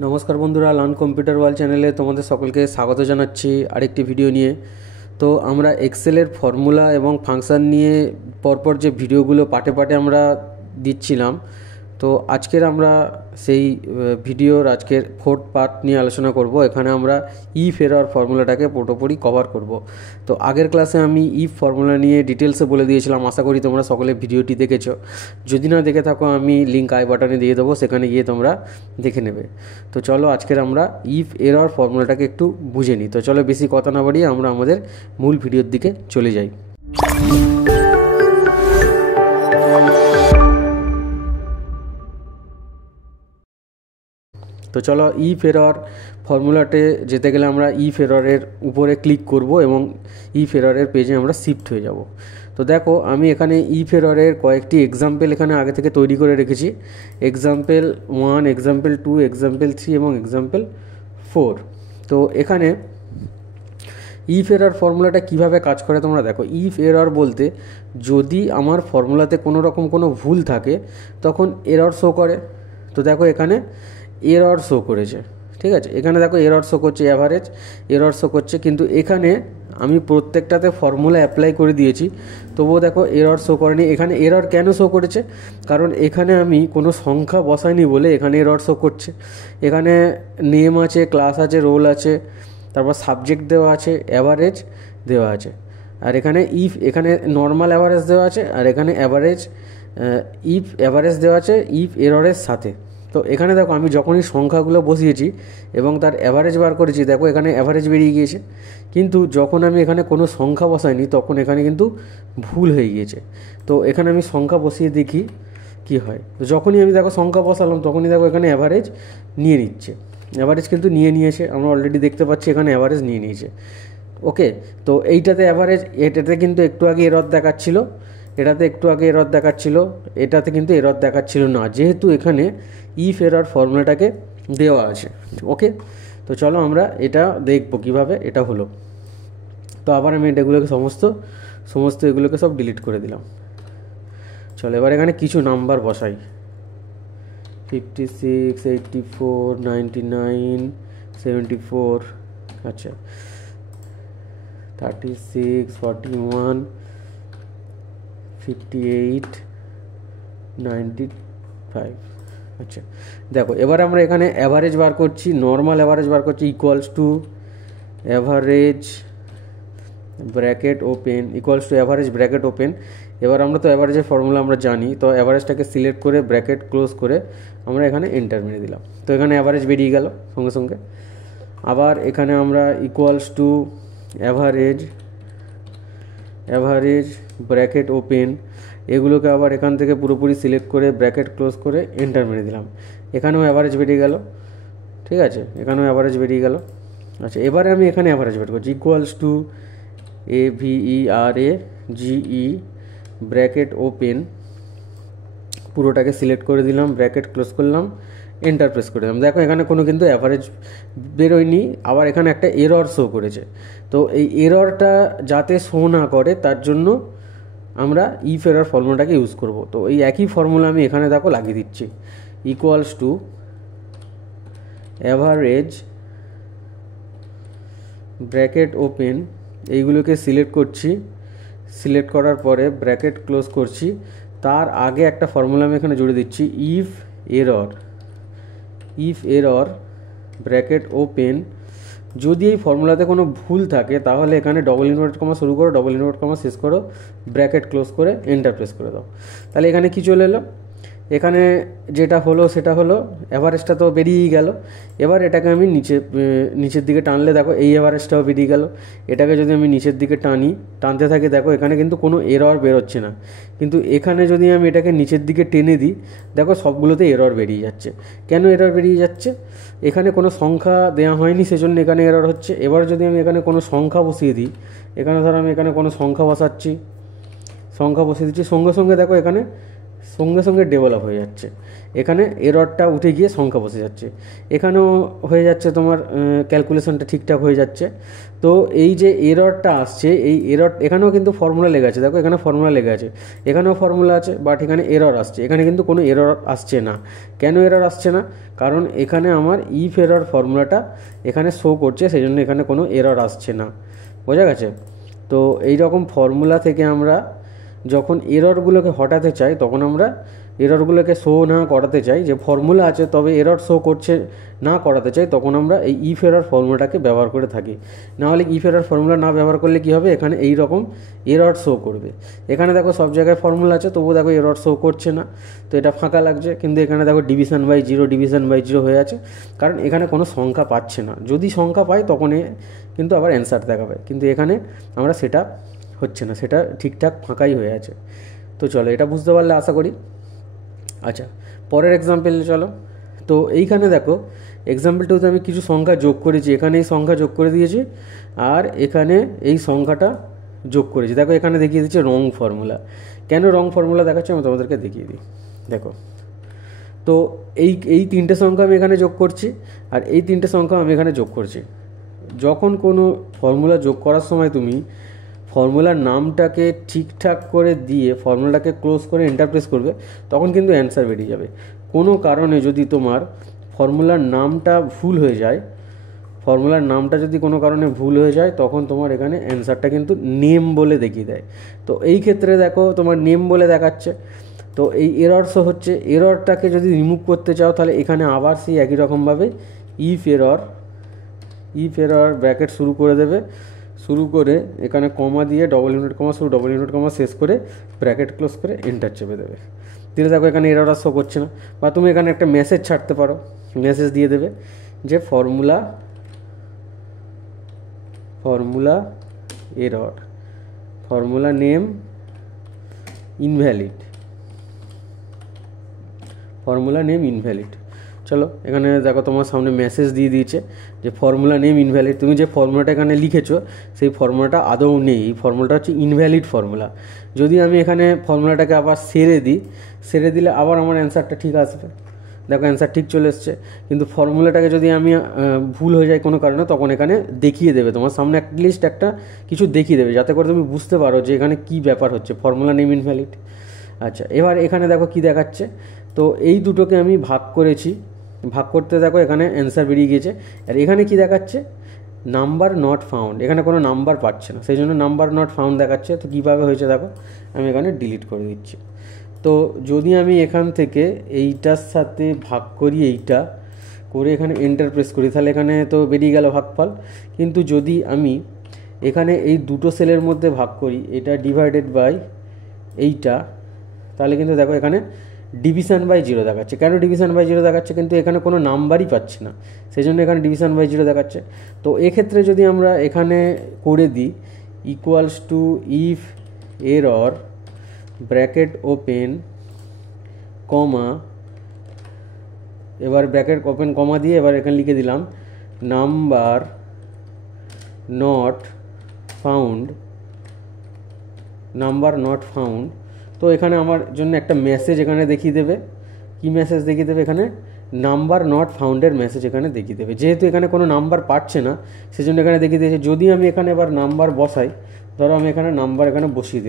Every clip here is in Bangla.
नमस्कार बंधुरा लार्न कम्पिউটার ওয়ার্ল্ড চ্যানেলে তোমাদের সকলকে স্বাগত জানাচ্ছি আরেকটি ভিডিও নিয়ে। তো আমরা এক্সেলের ফর্মুলা এবং ফাংশন নিয়ে পরপর যে ভিডিওগুলো পার্টে পার্টে আমরা দিচ্ছিলাম, তো আজকের আমরা সেই ভিডিওর আজকের ফোর্থ পার্ট নিয়ে আলোচনা করব। এখানে আমরা ইফ এরর ফর্মুলাটাকে পুরোপুরি কভার করব। তো আগের ক্লাসে আমি ইফ ফর্মুলা নিয়ে ডিটেলসে বলে দিয়েছিলাম, আশা করি তোমরা সকলে ভিডিওটি দেখেছো। যদি না দেখে থাকো আমি লিঙ্ক আই বাটনে দিয়ে দেবো, সেখানে গিয়ে তোমরা দেখে নেবে। তো চলো আজকের আমরা ইফ এরর ফর্মুলাটাকে একটু বুঝে নিই। তো চলো বেশি কথা না বাড়িয়ে আমরা আমাদের মূল ভিডিওর দিকে চলে যাই। তো চলো ইফ এরর ফর্মুলাতে যেতে গেলে আমরা ইফ এররের উপরে ক্লিক করব এবং ইফ এররের পেজে আমরা শিফট হয়ে যাব। তো দেখো আমি এখানে ইফ এররের কয়েকটি এক্সাম্পল এখানে আগে থেকে তৈরি করে রেখেছি। এক্সাম্পল 1, এক্সাম্পল 2, এক্সাম্পল 3 এবং এক্সাম্পল 4। তো এখানে ইফ এরর ফর্মুলাটা কিভাবে কাজ করে তোমরা দেখো। ইফ এরর বলতে যদি আমার ফর্মুলাতে কোনো রকম কোনো ভুল থাকে তখন এরর শো করে। তো দেখো এখানে এরর শো করেছে, ঠিক আছে। এখানে দেখো এরর শো করছে, অ্যাভারেজ এরর শো করছে, কিন্তু এখানে আমি প্রত্যেকটাতে ফর্মুলা অ্যাপ্লাই করে দিয়েছি, তবুও দেখো এরর শো করেনি। এখানে এরর কেন শো করেছে? কারণ এখানে আমি কোনো সংখ্যা বসাইনি বলে এখানে এরর শো করছে। এখানে নেম আছে, ক্লাস আছে, রোল আছে, তারপর সাবজেক্ট দেওয়া আছে, অ্যাভারেজ দেওয়া আছে। আর এখানে ইফ, এখানে নর্মাল অ্যাভারেজ দেওয়া আছে, আর এখানে অ্যাভারেজ ইফ অ্যাভারেজ দেওয়া আছে ইফ এররের সাথে। তো এখানে দেখো আমি যখনই সংখ্যাগুলো বসিয়েছি এবং তার অ্যাভারেজ বার করেছি, দেখো এখানে অ্যাভারেজ বেরিয়ে গিয়েছে। কিন্তু যখন আমি এখানে কোনো সংখ্যা বসাইনি তখন এখানে কিন্তু ভুল হয়ে গিয়েছে। তো এখানে আমি সংখ্যা বসিয়ে দেখি কি হয়। তো যখনই আমি দেখো সংখ্যা বসালাম তখনই দেখো এখানে অ্যাভারেজ নিয়ে নিচ্ছে। অ্যাভারেজ কিন্তু নিয়েছে, আমরা অলরেডি দেখতে পাচ্ছি এখানে অ্যাভারেজ নিয়ে নিয়েছে। ওকে, তো এইটাতে অ্যাভারেজ, এটাতে কিন্তু একটু আগে এরর দেখাচ্ছিল, এটাতে একটু আগে এরর দেখাচ্ছিল, এটাতে কিন্তু এরর দেখাচ্ছিল না, যেহেতু এখানে ইফ এরর ফর্মুলাটাকে দেওয়া আছে। ওকে, তো চলো আমরা এটা দেখবো কিভাবে এটা হলো। তো আবার আমি এটাগুলোকে সমস্ত এগুলোকে সব ডিলিট করে দিলাম। চলো এবার এখানে কিছু নাম্বার বসাই। 56, 84, 99, 74, আচ্ছা 36, 41, 58, 95। আচ্ছা দেখো এবার আমরা এখানে অ্যাভারেজ বার করছি, নর্মাল অ্যাভারেজ বার করছি, equals two average bracket open, equals to average bracket open. এবার আমরা তো অ্যাভারেজের ফর্মুলা আমরা জানি, তো অ্যাভারেজটাকে সিলেক্ট করে ব্র্যাকেট ক্লোজ করে আমরা এখানে এন্টার মেরে দিলাম। তো এখানে অ্যাভারেজ বেরিয়ে গেল সঙ্গে সঙ্গে। আবার এখানে আমরা equals to average bracket open, এগুলোকে আবার এখান থেকে পুরোপুরি সিলেক্ট করে ব্র্যাকেট ক্লোজ করে এন্টার মেরে দিলাম। এখানেও অ্যাভারেজ বেরিয়ে গেল, ঠিক আছে, এখানেও অ্যাভারেজ বেরিয়ে গেল। আচ্ছা এবারে আমি এখানে অ্যাভারেজ বের করছি, equals to AVERAGE bracket open, পুরোটাকে সিলেক্ট করে দিলাম, ব্র্যাকেট ক্লোজ করলাম, এন্টার প্রেস করে দিলাম। দেখো এখানে কোনো কিন্তু অ্যাভারেজ বেরোয়নি, আবার এখানে একটা এরর শো করেছে। তো এই এররটা যাতে শো না করে তার জন্য আমরা ইফ এরর ফর্মুলাটাকে ইউজ করব। তো এই একই ফর্মুলা আমি এখানে দেখো লাগিয়ে দিচ্ছি, equals to average bracket open, এইগুলোকে সিলেক্ট করছি, সিলেক্ট করার পরে ব্র্যাকেট ক্লোজ করছি, তার আগে একটা ফর্মুলা আমি এখানে জুড়ে দিচ্ছি, ইফ এরর ব্র্যাকেট ওপেন। যদি এই ফর্মুলাতে কোনো ভুল থাকে তাহলে এখানে ডবল ইনভার্টেড কমা শুরু করো, ডবল ইনভার্টেড কমা শেষ করো, ব্র্যাকেট ক্লোজ করে এন্টার প্রেস করে দাও। তাহলে এখানে কি চলে এলো, এখানে যেটা হলো সেটা হলো অ্যাভারেজটা তো বেরিয়েই গেল। এবার এটাকে আমি নিচের দিকে টানলে দেখো এই অ্যাভারেজটাও বেরিয়ে গেল। এটাকে যদি আমি নিচের দিকে টানতে থাকি, দেখো এখানে কিন্তু কোনো এরর বেরোচ্ছে না। কিন্তু এখানে যদি আমি এটাকে নিচের দিকে টেনে দিই, দেখো সবগুলোতে এরর বেরিয়ে যাচ্ছে। কেন এরর বেরিয়ে যাচ্ছে? এখানে কোনো সংখ্যা দেওয়া হয়নি, সেজন্য এখানে এরর হচ্ছে। এবার যদি আমি এখানে কোনো সংখ্যা বসিয়ে দিই, এখানে ধরো আমি এখানে কোনো সংখ্যা বসিয়ে দিচ্ছি, সঙ্গে সঙ্গে দেখো এখানে সঙ্গে সঙ্গে ডেভেলপ হয়ে যাচ্ছে। এখানে এররটা উঠে গিয়ে সংখ্যা বসে যাচ্ছে, এখানেও হয়ে যাচ্ছে তোমার ক্যালকুলেশনটা ঠিকঠাক হয়ে যাচ্ছে। তো এই যে এররটা আসছে, এই এরর এখানেও কিন্তু ফর্মুলা লেগে আছে, দেখো এখানে ফর্মুলা লেগে আছে, এখানেও ফর্মুলা আছে, বাট এখানে এরর আসছে, এখানে কিন্তু কোনো এরর আসছে না। কেন এরর আসছে না? কারণ এখানে আমার ইফ এরর ফর্মুলাটা এখানে শো করছে, সেই জন্য এখানে কোনো এরর আসছে না। বোঝা গেছে? তো এই রকম ফর্মুলা থেকে আমরা যখন এররগুলোকে হটাতে চাই, তখন আমরা এররগুলোকে শো না করাতে চাই, যে ফর্মুলা আছে তবে এরর শো করছে না করাতে চাই, তখন আমরা এই ইফ এরর ফর্মুলাটাকে ব্যবহার করে থাকি। নাহলে ইফ এরর ফর্মুলা না ব্যবহার করলে কী হবে, এখানে এই রকম এরর শো করবে। এখানে দেখো সব জায়গায় ফর্মুলা আছে, তবুও দেখো এরর শো করছে না, তো এটা ফাঁকা লাগছে। কিন্তু এখানে দেখো ডিভিশন বাই জিরো হয়ে আছে, কারণ এখানে কোনো সংখ্যা পাচ্ছে না। যদি সংখ্যা পাই তখন কিন্তু আবার অ্যান্সার দেখাবে, কিন্তু এখানে আমরা সেটা হচ্ছে না, সেটা ঠিকঠাক ফাঁকাই হয়ে আছে। তো চলো, এটা বুঝতে পারলে আশা করি। আচ্ছা, পরের এক্সাম্পলে চলো। তো এইখানে দেখো এক্সাম্পলটাতে আমি কিছু সংখ্যা যোগ করেছি, এখানে এই সংখ্যা যোগ করে দিয়েছি, আর এখানে এই সংখ্যাটা যোগ করেছি। দেখো এখানে দেখিয়ে দিচ্ছে রং ফর্মুলা। কেন রং ফর্মুলা দেখাচ্ছে আমি তোমাদেরকে দেখিয়ে দিই। দেখো, তো এই তিনটে সংখ্যা আমি এখানে যোগ করছি, আর এই তিনটে সংখ্যা আমি এখানে যোগ করছি। যখন কোনো ফর্মুলা যোগ করার সময় তুমি ফর্মুলার নামটাকে ঠিকঠাক করে দিয়ে ফর্মুলাটাকে ক্লোজ করে এন্টার প্রেস করবে, তখন কিন্তু অ্যান্সার বেরিয়ে যাবে। কোনো কারণে যদি তোমার ফর্মুলার নামটা ভুল হয়ে যায়, ফর্মুলার নামটা যদি কোনো কারণে ভুল হয়ে যায়, তখন তোমার এখানে অ্যান্সারটা কিন্তু নেম বলে দেখিয়ে দেয়। তো এই ক্ষেত্রে দেখো তোমার নেম বলে দেখাচ্ছে, তো এই এরর শো হচ্ছে। এররটাকে যদি রিমুভ করতে চাও, তাহলে এখানে আবার সেই একই রকমভাবে ইফ এরর ব্র্যাকেট শুরু করে দেবে, শুরু করে এখানে কমা দিয়ে ডবল ইউনিট কমা শুরু, ডবল ইউনিট কমা শেষ করে ব্র্যাকেট ক্লোজ করে এন্টার চেপে দেবে। দিলে দেখো এখানে এরর শো করছে না। বা তুমি এখানে একটা মেসেজ ছাড়তে পারো, মেসেজ দিয়ে দেবে যে formula error, formula name invalid. চলো, এখানে দেখো তোমার সামনে মেসেজ দিয়ে দিয়েছে যে ফর্মুলা নেম ইনভ্যালিড। তুমি যে ফর্মুলাটা এখানে লিখেছো সেই ফর্মুলাটা আদৌ নেই, এই ফর্মুলাটা হচ্ছে ইনভ্যালিড ফর্মুলা। যদি আমি এখানে ফর্মুলাটাকে আবার সেরে দিলে আবার আমার অ্যান্সারটা ঠিক আসবে। দেখো অ্যান্সার ঠিক চলে এসছে। কিন্তু ফর্মুলাটাকে যদি আমি ভুল হয়ে যায় কোনো কারণে, তখন এখানে দেখিয়ে দেবে, তোমার সামনে অ্যাটলিস্ট একটা কিছু দেখিয়ে দেবে, যাতে করে তুমি বুঝতে পারো যে এখানে কী ব্যাপার হচ্ছে, ফর্মুলা নেম ইনভ্যালিড। আচ্ছা, এবার এখানে দেখো কি দেখাচ্ছে। তো এই দুটোকে আমি ভাগ করেছি, ভাগ করতে দেখো এখানে অ্যান্সার বেরিয়ে গিয়েছে। আর এখানে কি দেখাচ্ছে, নাম্বার নট ফাউন্ড, এখানে কোনো নাম্বার পাচ্ছে না, সেই জন্য নাম্বার নট ফাউন্ড দেখাচ্ছে। তো কীভাবে হয়েছে দেখো, আমি এখানে ডিলিট করে দিচ্ছি। তো যদি আমি এখান থেকে এইটার সাথে ভাগ করি, এইটা করে এখানে এন্টার প্রেস করি, তাহলে এখানে তো বেরিয়ে গেল ভাগফল। কিন্তু যদি আমি এখানে এই দুটো সেলের মধ্যে ভাগ করি, এটা ডিভাইডেড বাই এইটা, তাহলে কিন্তু দেখো এখানে ডিভিশন বাই জিরো দেখাচ্ছে। কেন ডিভিশন বাই জিরো দেখাচ্ছে? কিন্তু এখানে কোনো নাম্বারই পাচ্ছি না, সেই জন্য এখানে ডিভিশন বাই জিরো দেখাচ্ছে। তো এক্ষেত্রে যদি আমরা এখানে করে দিই equals to if error bracket open comma, এবার ব্র্যাকেট ওপেন কমা দিয়ে এবার এখানে লিখে দিলাম নাম্বার নট ফাউন্ড, তো এখানে আমার জন্য একটা মেসেজ এখানে দেখিয়ে দেবে। কি মেসেজ দেখিয়ে দেবে? এখানে নাম্বার নট ফাউন্ডের মেসেজ এখানে দেখিয়ে দেবে। যেহেতু এখানে কোনো নাম্বার পাচ্ছে না, সেজন্য এখানে দেখিয়ে দিয়েছে। যদি আমি এখানে এবার নাম্বার বসাই, ধরো আমি এখানে নাম্বার এখানে বসিয়ে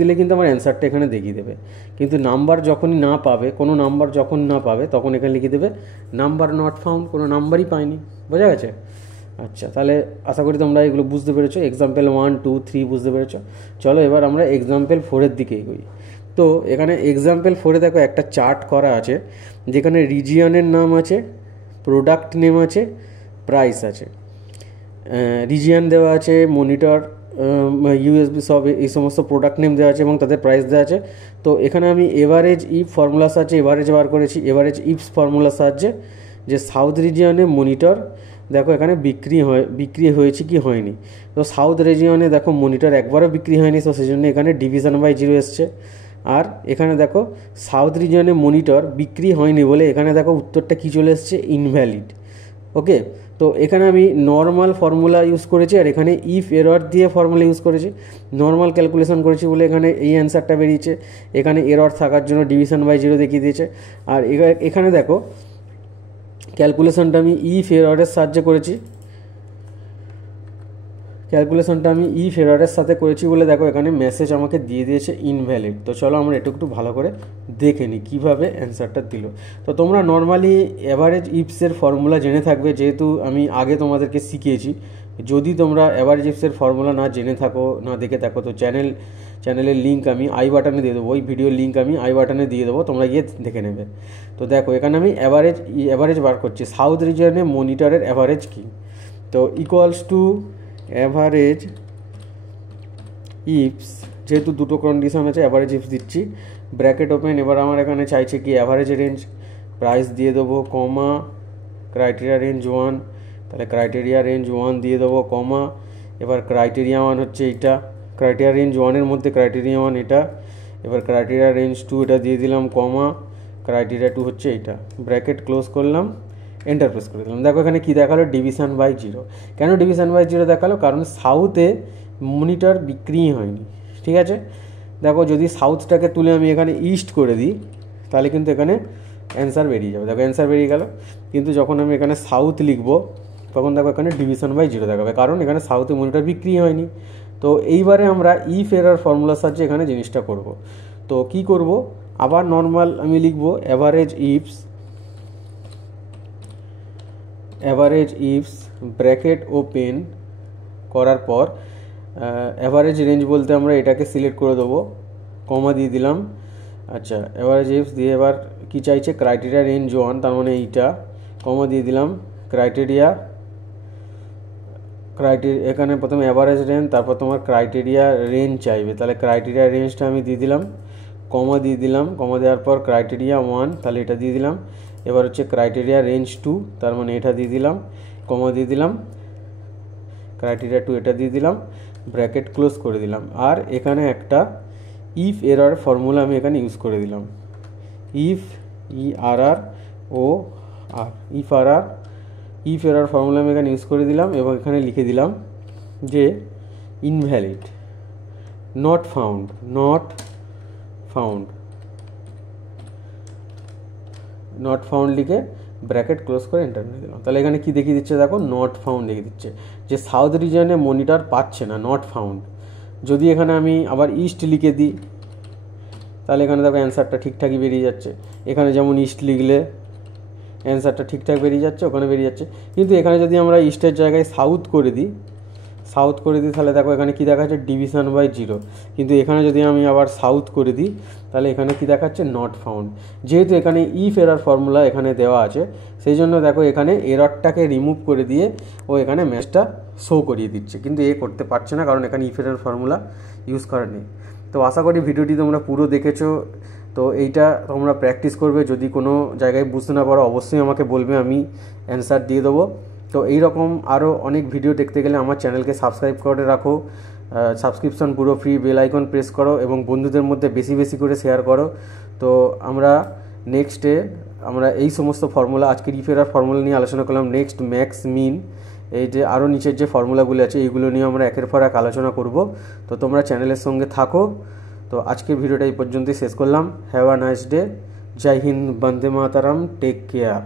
দিলে কিন্তু আমার অ্যান্সারটা এখানে দেখিয়ে দেবে। কিন্তু নাম্বার যখনই না পাবে, কোনো নাম্বার যখন না পাবে, তখন এখানে লিখে দেবে নাম্বার নট ফাউন্ড, কোনো নাম্বারই পাইনি। বোঝা গেছে? আচ্ছা, তাহলে আশা করি তোমরা এগুলো বুঝতে পেরেছো। এক্সাম্পল 1, 2, 3 বুঝতে পেরেছো। চলো এবার আমরা এক্সাম্পল 4-এর দিকে এগোই। তো এখানে এক্সাম্পল 4-এ দেখো একটা চার্ট করা আছে, যেখানে রিজিয়নের নাম আছে, প্রোডাক্ট নেম আছে, প্রাইস আছে। রিজিয়ন দেওয়া আছে, মনিটর, ইউএসবি, সব এই সমস্ত প্রোডাক্ট নেম দেওয়া আছে এবং তাদের প্রাইস দেওয়া আছে। তো এখানে আমি এভারেজ ইফ ফর্মুলা সাহায্যে এভারেজ বার করেছি, এভারেজ ইফস ফর্মুলার সাহায্যে, যে সাউথ রিজিয়নে মনিটর দেখো এখানে বিক্রি হয়েছে কি হয়নি। তো সাউথ রিজিয়নে দেখো মনিটর একবারও বিক্রি হয়নি, তো সেই জন্য এখানে ডিভিশন বাই জিরো এসছে। আর এখানে দেখো সাউথ রিজিয়নে মনিটর বিক্রি হয়নি বলে এখানে দেখো উত্তরটা কী চলে এসছে, ইনভ্যালিড। ওকে, তো এখানে আমি নর্মাল ফর্মুলা ইউজ করেছি আর এখানে ইফ এরর দিয়ে ফর্মুলা ইউজ করেছি। নর্মাল ক্যালকুলেশন করেছি বলে এখানে এই অ্যান্সারটা বেরিয়েছে। এখানে এরর থাকার জন্য ডিভিশন বাই 0 দেখিয়ে দিয়েছে। আর এখানে দেখো ক্যালকুলেশনটা আমি ইফ এররের সাহায্যে করেছি, ক্যালকুলেশনটা আমি ইফ এররের সাথে করেছি বলে দেখো এখানে মেসেজ আমাকে দিয়ে দিয়েছে ইনভ্যালিড। তো চলো আমরা একটু ভালো করে দেখে নিই কীভাবে অ্যান্সারটা দিল। তো তোমরা নর্মালি অ্যাভারেজ ইফসের ফর্মুলা জেনে থাকবে, যেহেতু আমি আগে তোমাদেরকে শিখিয়েছি। যদি তোমরা অ্যাভারেজ ইফসের ফর্মুলা না জেনে থাকো, না দেখে থাকো, তো চ্যানেলের লিঙ্ক আমি আই বাটনে দিয়ে দেবো, ওই ভিডিওর লিঙ্ক আমি আই বাটনে দিয়ে দেবো, তোমরা গিয়ে দেখে নেবে। তো দেখো এখানে আমি অ্যাভারেজ বার করছি। সাউথ রিজিয়নে মনিটরের অ্যাভারেজ কী, তো ইকুয়ালস টু অ্যাভারেজ ইফস, যেহেতু দুটো কন্ডিশন আছে অ্যাভারেজ ইফস দিচ্ছি, ব্র্যাকেট ওপেন। এবার আমার এখানে চাইছে কি অ্যাভারেজ রেঞ্জ, প্রাইস দিয়ে দেবো, কমা, ক্রাইটেরিয়া রেঞ্জ 1, তাহলে ক্রাইটেরিয়া রেঞ্জ 1 দিয়ে দেবো, কমা। এবার ক্রাইটেরিয়া 1 হচ্ছে এইটা, ক্রাইটেরিয়া রেঞ্জ 1-এর মধ্যে ক্রাইটেরিয়া 1 এটা। এবার ক্রাইটেরিয়া রেঞ্জ 2 এটা দিয়ে দিলাম, কমা, ক্রাইটেরিয়া 2 হচ্ছে এইটা, ব্র্যাকেট ক্লোজ করলাম, এন্টার প্রেস করে দিলাম। দেখো এখানে কী দেখালো, ডিভিশন বাই 0। কেন ডিভিশন বাই 0 দেখালো, কারণ সাউথে মনিটর বিক্রি হয়নি। ঠিক আছে, দেখো যদি সাউথটাকে তুলে আমি এখানে ইস্ট করে দিই তাহলে কিন্তু এখানে অ্যান্সার বেরিয়ে যাবে। দেখো অ্যান্সার বেরিয়ে গেল, কিন্তু যখন আমি এখানে সাউথ লিখবো তখন দেখো এখানে ডিভিশন বাই 0 দেখাবে, কারণ এখানে সাউথে মনিটর বিক্রি হয়নি। তো এইবারে আমরা ইফ এরর ফর্মুলার সাহায্যে এখানে জিনিসটা করব। তো কি করব, আবার নর্মাল আমি লিখবো অ্যাভারেজ ইফস ব্র্যাকেট ওপেন করার পর অ্যাভারেজ রেঞ্জ বলতে আমরা এটাকে সিলেক্ট করে দেবো, কমা দিয়ে দিলাম। আচ্ছা, অ্যাভারেজ ইফস দিয়ে এবার কি চাইছে, ক্রাইটেরিয়া রেঞ্জ 1, তার মানে এইটা, কমা দিয়ে দিলাম। ক্রাইটেরিয়া এখানে প্রথমে অ্যাভারেজ রেঞ্জ, তারপর তোমার ক্রাইটেরিয়া রেঞ্জ চাইবে, তাহলে ক্রাইটেরিয়া রেঞ্জটা আমি দিয়ে দিলাম, কমা দিয়ে দিলাম। কমা দেওয়ার পর ক্রাইটেরিয়া 1, তাহলে এটা দিয়ে দিলাম। এবার হচ্ছে ক্রাইটেরিয়া রেঞ্জ 2, তার মানে এটা দিয়ে দিলাম, কমা দিয়ে দিলাম। ক্রাইটেরিয়া 2 এটা দিয়ে দিলাম, ব্র্যাকেট ক্লোজ করে দিলাম। আর এখানে একটা ইফ এরর ফর্মুলা আমি এখানে ইউজ করে দিলাম, ইফ এরর ফর্মুলা আমি এখানে ইউজ করে দিলাম এবং এখানে লিখে দিলাম যে ইনভ্যালিড, নট ফাউন্ড লিখে ব্র্যাকেট ক্লোজ করে এন্টার করে দিলাম। তাহলে এখানে কি দেখিয়ে দিচ্ছে, দেখো নট ফাউন্ড লিখে দিচ্ছে, যে সাউথ রিজিয়নে মনিটর পাচ্ছে না, নট ফাউন্ড। যদি এখানে আমি আবার ইস্ট লিখে দিই তাহলে এখানে দেখো অ্যান্সারটা ঠিকঠাকই বেরিয়ে যাচ্ছে। এখানে যেমন ইস্ট লিখলে অ্যান্সারটা ঠিকঠাক বেরিয়ে যাচ্ছে, ওখানে বেরিয়ে যাচ্ছে। কিন্তু এখানে যদি আমরা ইস্টের জায়গায় সাউথ করে দিই তাহলে দেখো এখানে কী দেখাচ্ছে, ডিভিশন বাই 0। কিন্তু এখানে যদি আমি আবার সাউথ করে দিই তাহলে এখানে কী দেখাচ্ছে, নট ফাউন্ড। যেহেতু এখানে ইফ এরর ফর্মুলা এখানে দেওয়া আছে, সেই জন্য দেখো এখানে এররটাকে রিমুভ করে দিয়ে ও এখানে ম্যাচটা শো করিয়ে দিচ্ছে, কিন্তু এ করতে পারছে না, কারণ এখানে ইফ এরর ফর্মুলা ইউজ করা নেই। তো আশা করি ভিডিওটি তোমরা পুরো দেখেছো। তো এইটা তোমরা প্র্যাকটিস করবে, যদি কোনো জায়গায় বুঝতে না পারো অবশ্যই আমাকে বলবে, আমি অ্যান্সার দিয়ে দেবো। তো এইরকম আরও অনেক ভিডিও দেখতে গেলে আমার চ্যানেলকে সাবস্ক্রাইব করে রাখো, সাবস্ক্রিপশন পুরো ফ্রি, বেল আইকন প্রেস করো এবং বন্ধুদের মধ্যে বেশি বেশি করে শেয়ার করো। তো আমরা নেক্সটে এই সমস্ত ফর্মুলা, আজকের ইফ এরর ফর্মুলা নিয়ে আলোচনা করলাম। নেক্সট ম্যাক্স, মিন, এই যে আরও নিচের যে ফর্মুলাগুলো আছে এইগুলো নিয়ে আমরা একের পর এক আলোচনা করব। তো তোমরা চ্যানেলের সঙ্গে থাকো। তো আজকের ভিডিওটা এই পর্যন্তই শেষ করলাম। Have a nice day. জয় হিন্দ, বন্দে মাতারাম, টেক কেয়ার।